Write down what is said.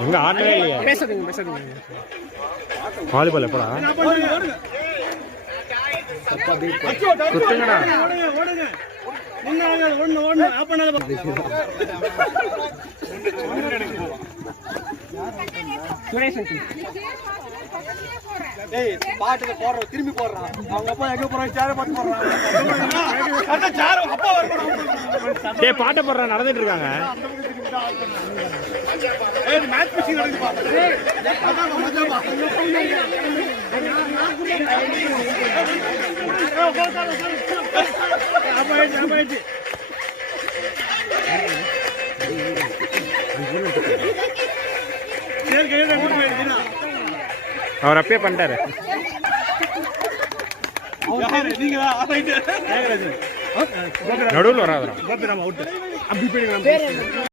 எங்க ஆட்டவே இல்லையா? பேசாதீங்க. வாலிபால் எப்படா குத்துங்கடா. பாட்டுல போடுறோம், திரும்பி போடுறான். அவங்க அப்பா எங்க போறாங்க? சேர பாட்டு போடுறான். அப்பா டேய் பாட்ட போடுறான், நடந்துட்டு இருக்காங்க. Match pitching நடக்குதுப்பா. அவர் அப்பயே பண்ணிட்டாரு. நடுவில் வராதுரா.